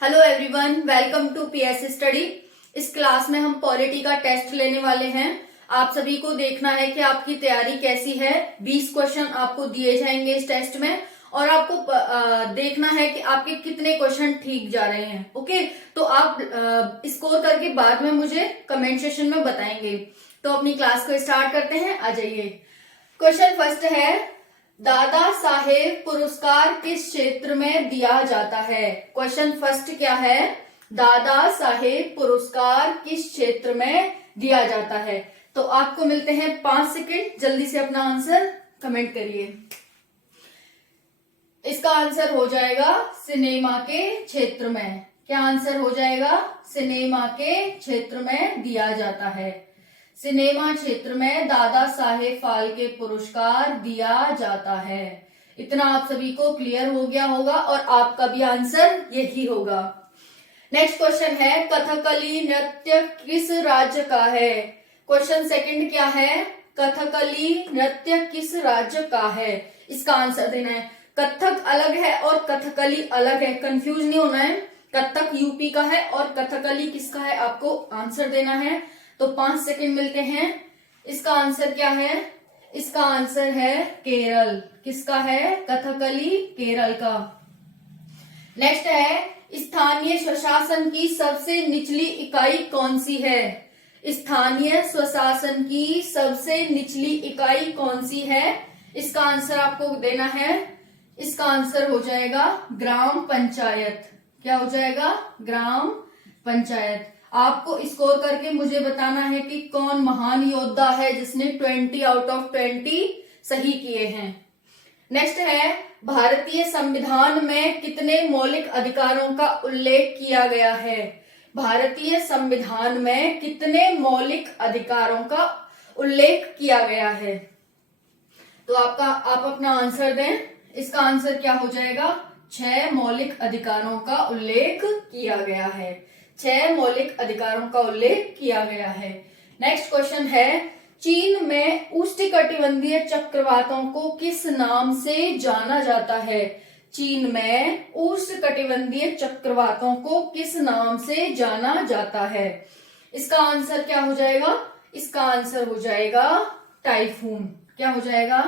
Hello everyone, welcome to PS study. इस class में हम पॉलिटी का टेस्ट लेने वाले हैं। आप सभी को देखना है कि आपकी तैयारी कैसी है। 20 क्वेश्चन आपको दिए जाएंगे इस टेस्ट में और आपको देखना है कि आपके कितने क्वेश्चन ठीक जा रहे हैं। ओके, तो आप स्कोर करके बाद में मुझे कमेंट सेक्शन में बताएंगे। तो अपनी क्लास को स्टार्ट करते हैं, आ जाइए। क्वेश्चन फर्स्ट है, दादा साहेब पुरस्कार किस क्षेत्र में दिया जाता है। क्वेश्चन फर्स्ट क्या है, दादा साहेब पुरस्कार किस क्षेत्र में दिया जाता है। तो आपको मिलते हैं 5 सेकंड, जल्दी से अपना आंसर कमेंट करिए। इसका आंसर हो जाएगा सिनेमा के क्षेत्र में। क्या आंसर हो जाएगा? सिनेमा के क्षेत्र में दिया जाता है। सिनेमा क्षेत्र में दादा साहेब फाल्के पुरस्कार दिया जाता है। इतना आप सभी को क्लियर हो गया होगा और आपका भी आंसर यही होगा। नेक्स्ट क्वेश्चन है, कथकली नृत्य किस राज्य का है। क्वेश्चन सेकंड क्या है, कथकली नृत्य किस राज्य का है। इसका आंसर देना है। कथक अलग है और कथकली अलग है, कंफ्यूज नहीं होना है। कथक यूपी का है और कथकली किसका है, आपको आंसर देना है। तो 5 सेकंड मिलते हैं। इसका आंसर क्या है? इसका आंसर है केरल। किसका है? कथकली केरल का। नेक्स्ट है, स्थानीय स्वशासन की सबसे निचली इकाई कौन सी है। स्थानीय स्वशासन की सबसे निचली इकाई कौन सी है। इसका आंसर आपको देना है। इसका आंसर हो जाएगा ग्राम पंचायत। क्या हो जाएगा? ग्राम पंचायत। आपको स्कोर करके मुझे बताना है कि कौन महान योद्धा है जिसने 20 आउट ऑफ 20 सही किए हैं। नेक्स्ट है, भारतीय संविधान में कितने मौलिक अधिकारों का उल्लेख किया गया है। भारतीय संविधान में कितने मौलिक अधिकारों का उल्लेख किया गया है। तो आप अपना आंसर दें। इसका आंसर क्या हो जाएगा? 6 मौलिक अधिकारों का उल्लेख किया गया है। 6 मौलिक अधिकारों का उल्लेख किया गया है। नेक्स्ट क्वेश्चन है, चीन में उष्णकटिबंधीय चक्रवातों को किस नाम से जाना जाता है। चीन में उष्णकटिबंधीय चक्रवातों को किस नाम से जाना जाता है। इसका आंसर क्या हो जाएगा? इसका आंसर हो जाएगा टाइफून। क्या हो जाएगा?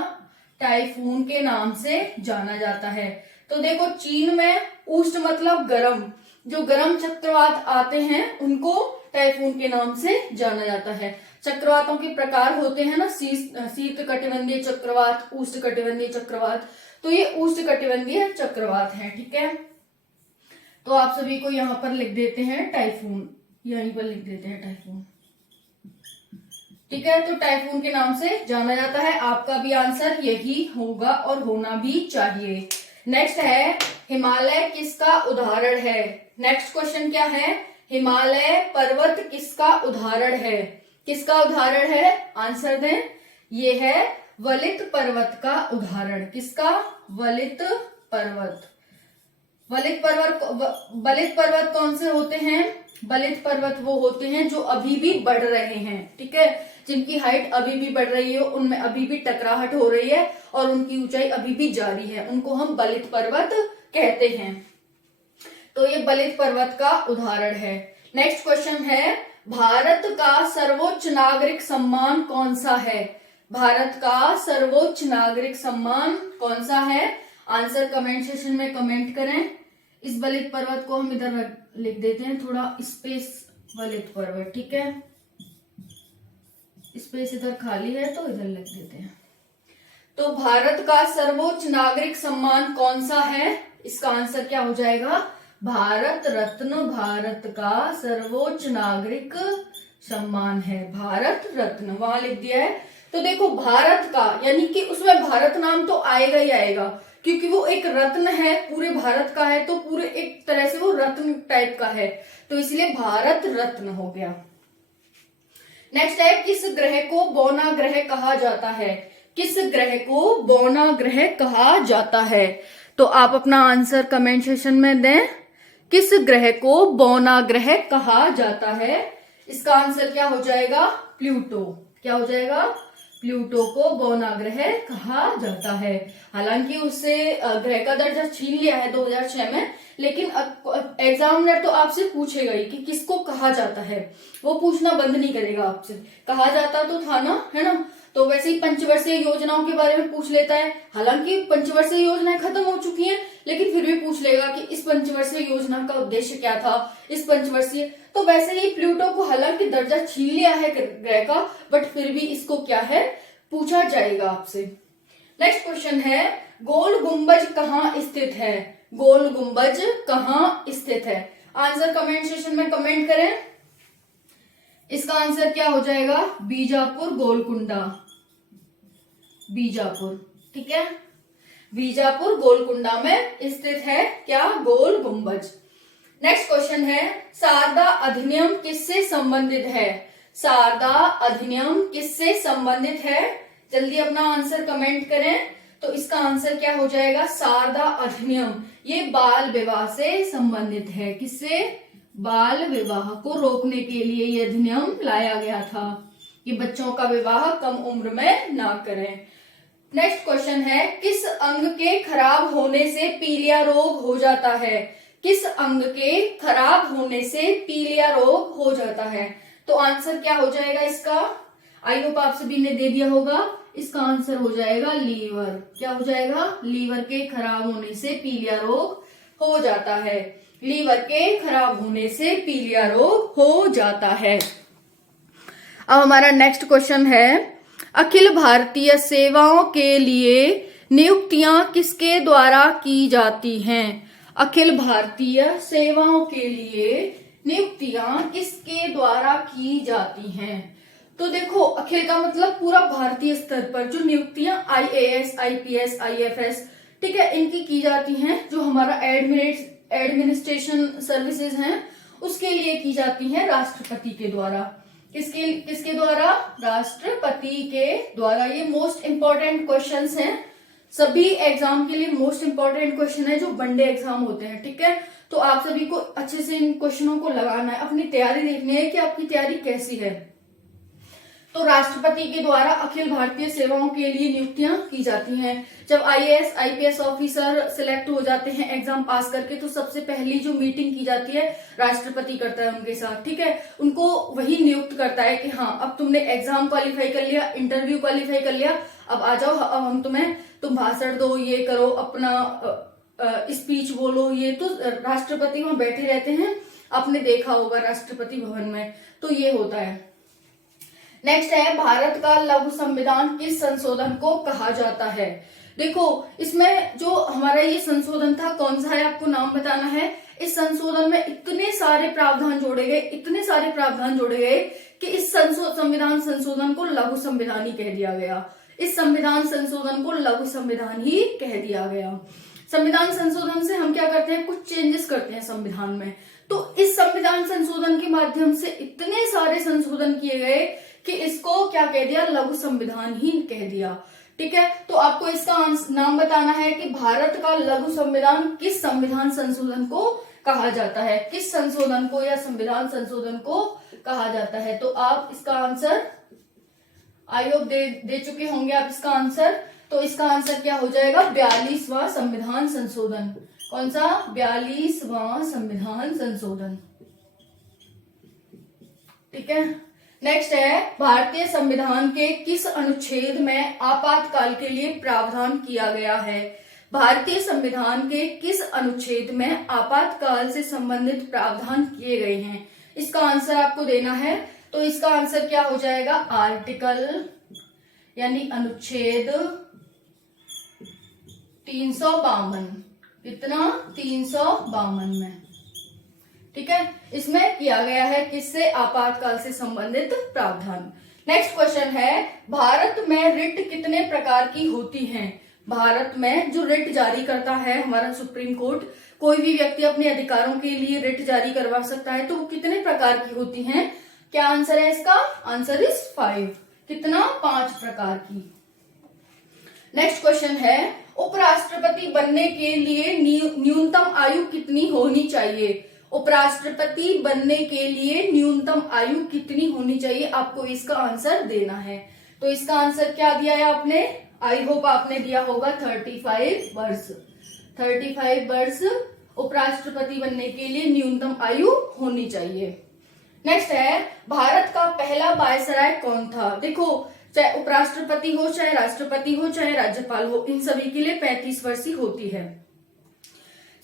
टाइफून के नाम से जाना जाता है। तो देखो, चीन में उष्ण मतलब गर्म, जो गर्म चक्रवात आते हैं उनको टाइफून के नाम से जाना जाता है। चक्रवातों के प्रकार होते हैं ना, शीत कटिबंधीय चक्रवात, उष्ण कटिबंधीय चक्रवात। तो ये उष्ण कटिबंधीय चक्रवात है। ठीक है, तो आप सभी को यहाँ पर लिख देते हैं टाइफून। यहीं पर लिख देते हैं टाइफून। ठीक है, तो टाइफून के नाम से जाना जाता है। आपका भी आंसर यही होगा और होना भी चाहिए। नेक्स्ट है, हिमालय किसका उदाहरण है। नेक्स्ट क्वेश्चन क्या है, हिमालय पर्वत किसका उदाहरण है। किसका उदाहरण है? आंसर दें। ये है वलित पर्वत का उदाहरण। किसका? वलित पर्वत। वलित पर्वत कौन से होते हैं? वलित पर्वत वो होते हैं जो अभी भी बढ़ रहे हैं। ठीक है, जिनकी हाइट अभी भी बढ़ रही है, उनमें अभी भी टकराहट हो रही है और उनकी ऊंचाई अभी भी जारी है, उनको हम वलित पर्वत कहते हैं। तो ये वलित पर्वत का उदाहरण है। नेक्स्ट क्वेश्चन है, भारत का सर्वोच्च नागरिक सम्मान कौन सा है। भारत का सर्वोच्च नागरिक सम्मान कौन सा है। आंसर कमेंट सेक्शन में कमेंट करें। इस वलित पर्वत को हम इधर लिख देते हैं, थोड़ा स्पेस वलित पर्वत। ठीक है, स्पेस इधर खाली है तो इधर लिख देते हैं। तो भारत का सर्वोच्च नागरिक सम्मान कौन सा है। इसका आंसर क्या हो जाएगा? भारत रत्न। भारत का सर्वोच्च नागरिक सम्मान है भारत रत्न, वहां लिख दिया है। तो देखो, भारत का यानी कि उसमें भारत नाम तो आएगा ही आएगा, क्योंकि वो एक रत्न है, पूरे भारत का है, तो पूरे एक तरह से वो रत्न टाइप का है, तो इसलिए भारत रत्न हो गया। नेक्स्ट है, किस ग्रह को बौना ग्रह कहा जाता है। किस ग्रह को बौना ग्रह कहा जाता है। तो आप अपना आंसर कमेंट सेक्शन में दें। किस ग्रह को बौना ग्रह कहा जाता है। इसका आंसर क्या हो जाएगा? प्लूटो। क्या हो जाएगा? प्लूटो को गौण ग्रह कहा जाता है। हालांकि उससे ग्रह का दर्जा छीन लिया है 2006 में, लेकिन एग्जामिनर तो आपसे पूछेगा ही कि किसको कहा जाता है, वो पूछना बंद नहीं करेगा आपसे। कहा जाता तो था ना, है ना। तो वैसे ही पंचवर्षीय योजनाओं के बारे में पूछ लेता है। हालांकि पंचवर्षीय योजनाएं खत्म हो चुकी हैं, लेकिन फिर भी पूछ लेगा कि इस पंचवर्षीय योजना का उद्देश्य क्या था, इस पंचवर्षीय। तो वैसे ही प्लूटो को हालांकि दर्जा छीन लिया है ग्रह का, बट फिर भी इसको क्या है, पूछा जाएगा आपसे। नेक्स्ट क्वेश्चन है, गोल गुंबज कहाँ स्थित है? गोल गुंबज कहाँ स्थित है? आंसर कमेंट सेक्शन में कमेंट करें। इसका आंसर क्या हो जाएगा? बीजापुर गोलकुंडा, बीजापुर। ठीक है, बीजापुर गोलकुंडा में स्थित है क्या? गोल गुंबज। नेक्स्ट क्वेश्चन है, शारदा अधिनियम किससे संबंधित है? शारदा अधिनियम किससे संबंधित है? जल्दी अपना आंसर कमेंट करें। तो इसका आंसर क्या हो जाएगा? शारदा अधिनियम ये बाल विवाह से संबंधित है। किससे? बाल विवाह को रोकने के लिए ये अधिनियम लाया गया था कि बच्चों का विवाह कम उम्र में ना करें। नेक्स्ट क्वेश्चन है, किस अंग के खराब होने से पीलिया रोग हो जाता है? किस अंग के खराब होने से पीलिया रोग हो जाता है? तो आंसर क्या हो जाएगा इसका? आई होप आप सभी ने दे दिया होगा। इसका आंसर हो जाएगा लीवर। क्या हो जाएगा? लीवर के खराब होने से पीलिया रोग हो जाता है। लीवर के खराब होने से पीलिया रोग हो जाता है। अब हमारा नेक्स्ट क्वेश्चन है, अखिल भारतीय सेवाओं के लिए नियुक्तियां किसके द्वारा की जाती हैं? अखिल भारतीय सेवाओं के लिए नियुक्तियां किसके द्वारा की जाती हैं? तो देखो, अखिल का मतलब पूरा भारतीय स्तर पर जो नियुक्तियां IAS, IPS, IFS, ठीक है, इनकी की जाती हैं। जो हमारा एडमिनिस्ट्रेशन सर्विसेज हैं उसके लिए की जाती हैं राष्ट्रपति के द्वारा। किसके द्वारा? राष्ट्रपति के द्वारा। ये मोस्ट इंपॉर्टेंट क्वेश्चंस हैं, सभी एग्जाम के लिए मोस्ट इंपॉर्टेंट क्वेश्चन है जो वनडे एग्जाम होते हैं। ठीक है, तो आप सभी को अच्छे से इन क्वेश्चनों को लगाना है, अपनी तैयारी देखनी है कि आपकी तैयारी कैसी है। तो राष्ट्रपति के द्वारा अखिल भारतीय सेवाओं के लिए नियुक्तियां की जाती हैं। जब IAS, IPS ऑफिसर सिलेक्ट हो जाते हैं एग्जाम पास करके, तो सबसे पहली जो मीटिंग की जाती है राष्ट्रपति करता है उनके साथ। ठीक है, उनको वही नियुक्त करता है कि हाँ, अब तुमने एग्जाम क्वालिफाई कर लिया, इंटरव्यू क्वालिफाई कर लिया, अब आ जाओ, अब हम तुम भाषण दो, ये करो, अपना स्पीच बोलो। ये तो राष्ट्रपति वहां बैठे रहते हैं, आपने देखा होगा राष्ट्रपति भवन में, तो ये होता है। नेक्स्ट है, भारत का लघु संविधान किस संशोधन को कहा जाता है? देखो, इसमें जो हमारा ये संशोधन था कौन सा है, आपको नाम बताना है। इस संशोधन में इतने सारे प्रावधान जोड़े गए, इतने सारे प्रावधान जोड़े गए कि इस संविधान संशोधन को लघु संविधान ही कह दिया गया। इस संविधान संशोधन को लघु संविधान ही कह दिया गया। संविधान संशोधन से हम क्या करते हैं? कुछ चेंजेस करते हैं संविधान में। तो इस संविधान संशोधन के माध्यम से इतने सारे संशोधन किए गए कि इसको क्या कह दिया? लघु संविधान ही कह दिया। ठीक है, तो आपको इसका नाम बताना है कि भारत का लघु संविधान किस संविधान संशोधन को कहा जाता है, किस संशोधन को या संविधान संशोधन को कहा जाता है। तो आप इसका आंसर आई होप दे चुके होंगे आप इसका आंसर। तो इसका आंसर क्या हो जाएगा? 42वां संविधान संशोधन। कौन सा? 42वां संविधान संशोधन। ठीक है, नेक्स्ट है, भारतीय संविधान के किस अनुच्छेद में आपातकाल के लिए प्रावधान किया गया है? भारतीय संविधान के किस अनुच्छेद में आपातकाल से संबंधित प्रावधान किए गए हैं? इसका आंसर आपको देना है। तो इसका आंसर क्या हो जाएगा? आर्टिकल यानी अनुच्छेद 352। कितना? 352 में। ठीक है, इसमें किया गया है किससे? आपातकाल से संबंधित प्रावधान। नेक्स्ट क्वेश्चन है, भारत में रिट कितने प्रकार की होती हैं? भारत में जो रिट जारी करता है हमारा सुप्रीम कोर्ट, कोई भी व्यक्ति अपने अधिकारों के लिए रिट जारी करवा सकता है, तो वो कितने प्रकार की होती हैं? क्या आंसर है इसका? Answer is 5। कितना? 5 प्रकार की। नेक्स्ट क्वेश्चन है, उपराष्ट्रपति बनने के लिए न्यूनतम आयु कितनी होनी चाहिए? उपराष्ट्रपति बनने के लिए न्यूनतम आयु कितनी होनी चाहिए? आपको इसका आंसर देना है। तो इसका आंसर क्या दिया है आपने? आई होप आपने दिया होगा 35 वर्ष। 35 वर्ष उपराष्ट्रपति बनने के लिए न्यूनतम आयु होनी चाहिए। नेक्स्ट है, भारत का पहला वायसराय कौन था? देखो, चाहे उपराष्ट्रपति हो, चाहे राष्ट्रपति हो, चाहे राज्यपाल हो, इन सभी के लिए 35 वर्ष ही होती है।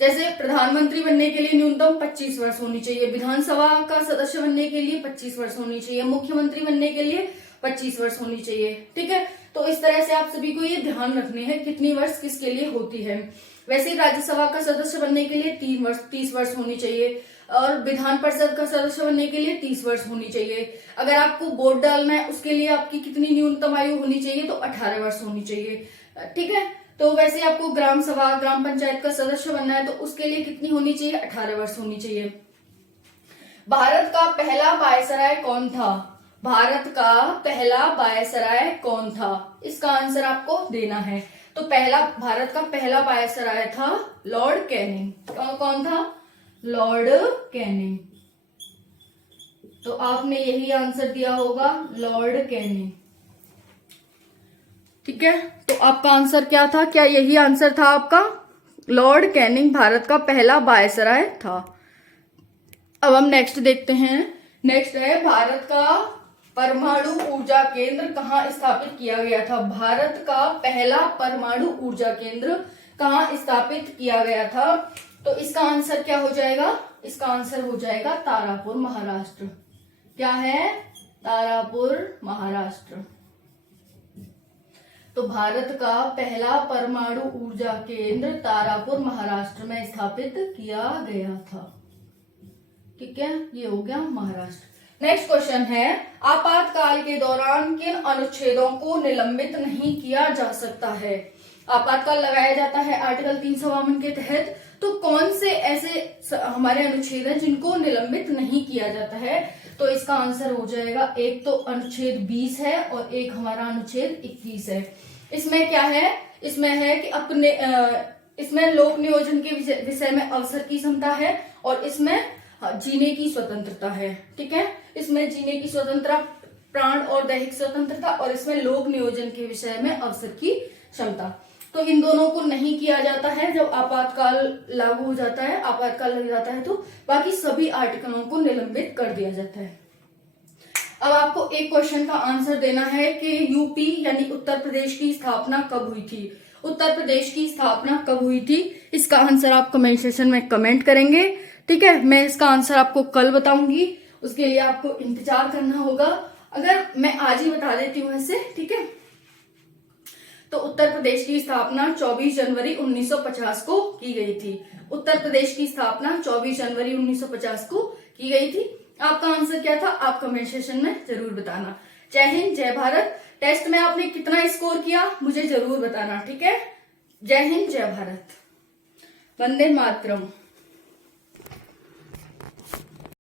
जैसे प्रधानमंत्री बनने के लिए न्यूनतम 25 वर्ष होनी चाहिए, विधानसभा का सदस्य बनने के लिए 25 वर्ष होनी चाहिए, मुख्यमंत्री बनने के लिए 25 वर्ष होनी चाहिए। ठीक है, तो इस तरह से आप सभी को ये ध्यान रखने हैं कितनी वर्ष किसके लिए होती है। वैसे राज्यसभा का सदस्य बनने के लिए 30 वर्ष होनी चाहिए, और विधान परिषद का सदस्य बनने के लिए 30 वर्ष होनी चाहिए। अगर आपको वोट डालना है उसके लिए आपकी कितनी न्यूनतम आयु होनी चाहिए? तो 18 वर्ष होनी चाहिए। ठीक है, तो वैसे आपको ग्राम सभा, ग्राम पंचायत का सदस्य बनना है तो उसके लिए कितनी होनी चाहिए? 18 वर्ष होनी चाहिए। भारत का पहला वायसराय कौन था? भारत का पहला वायसराय कौन था? इसका आंसर आपको देना है। तो भारत का पहला वायसराय था लॉर्ड कैनिंग। कौन था? Lord Canning. तो आपने यही आंसर दिया होगा, लॉर्ड कैनिंग। ठीक है, तो आपका आंसर क्या था? क्या यही आंसर था आपका? लॉर्ड कैनिंग भारत का पहला वायसराय था। अब हम नेक्स्ट देखते हैं। नेक्स्ट है, भारत का परमाणु ऊर्जा केंद्र कहाँ स्थापित किया गया था? भारत का पहला परमाणु ऊर्जा केंद्र कहाँ स्थापित किया गया था? तो इसका आंसर क्या हो जाएगा? इसका आंसर हो जाएगा तारापुर, महाराष्ट्र। क्या है? तारापुर, महाराष्ट्र। तो भारत का पहला परमाणु ऊर्जा केंद्र तारापुर, महाराष्ट्र में स्थापित किया गया था। ठीक है, ये हो गया महाराष्ट्र। नेक्स्ट क्वेश्चन है, आपातकाल के दौरान किन अनुच्छेदों को निलंबित नहीं किया जा सकता है? आपातकाल लगाया जाता है आर्टिकल 352 के तहत, तो कौन से ऐसे हमारे अनुच्छेद हैं जिनको निलंबित नहीं किया जाता है? तो इसका आंसर हो जाएगा, एक तो अनुच्छेद 20 है और एक हमारा अनुच्छेद 21 है। इसमें क्या है? इसमें है कि इसमें लोक नियोजन के विषय में अवसर की क्षमता है, और इसमें जीने की स्वतंत्रता है। ठीक है, इसमें जीने की स्वतंत्रता, प्राण और दैहिक स्वतंत्रता, और इसमें लोक नियोजन के विषय में अवसर की क्षमता। तो इन दोनों को नहीं किया जाता है जब आपातकाल लागू हो जाता है, आपातकाल लग जाता है, तो बाकी सभी आर्टिकलों को निलंबित कर दिया जाता है। अब आपको एक क्वेश्चन का आंसर देना है कि यूपी यानी उत्तर प्रदेश की स्थापना कब हुई थी? उत्तर प्रदेश की स्थापना कब हुई थी? इसका आंसर आप कमेंट सेक्शन में कमेंट करेंगे। ठीक है, मैं इसका आंसर आपको कल बताऊंगी, उसके लिए आपको इंतजार करना होगा। अगर मैं आज ही बता देती हूँ ऐसे, ठीक है, तो उत्तर प्रदेश की स्थापना 24 जनवरी 1950 को की गई थी। उत्तर प्रदेश की स्थापना 24 जनवरी 1950 को की गई थी। आपका आंसर क्या था? आप कमेंट सेक्शन में जरूर बताना। जय हिंद, जय भारत। टेस्ट में आपने कितना स्कोर किया मुझे जरूर बताना। ठीक है, जय हिंद, जय भारत, वंदे मातरम।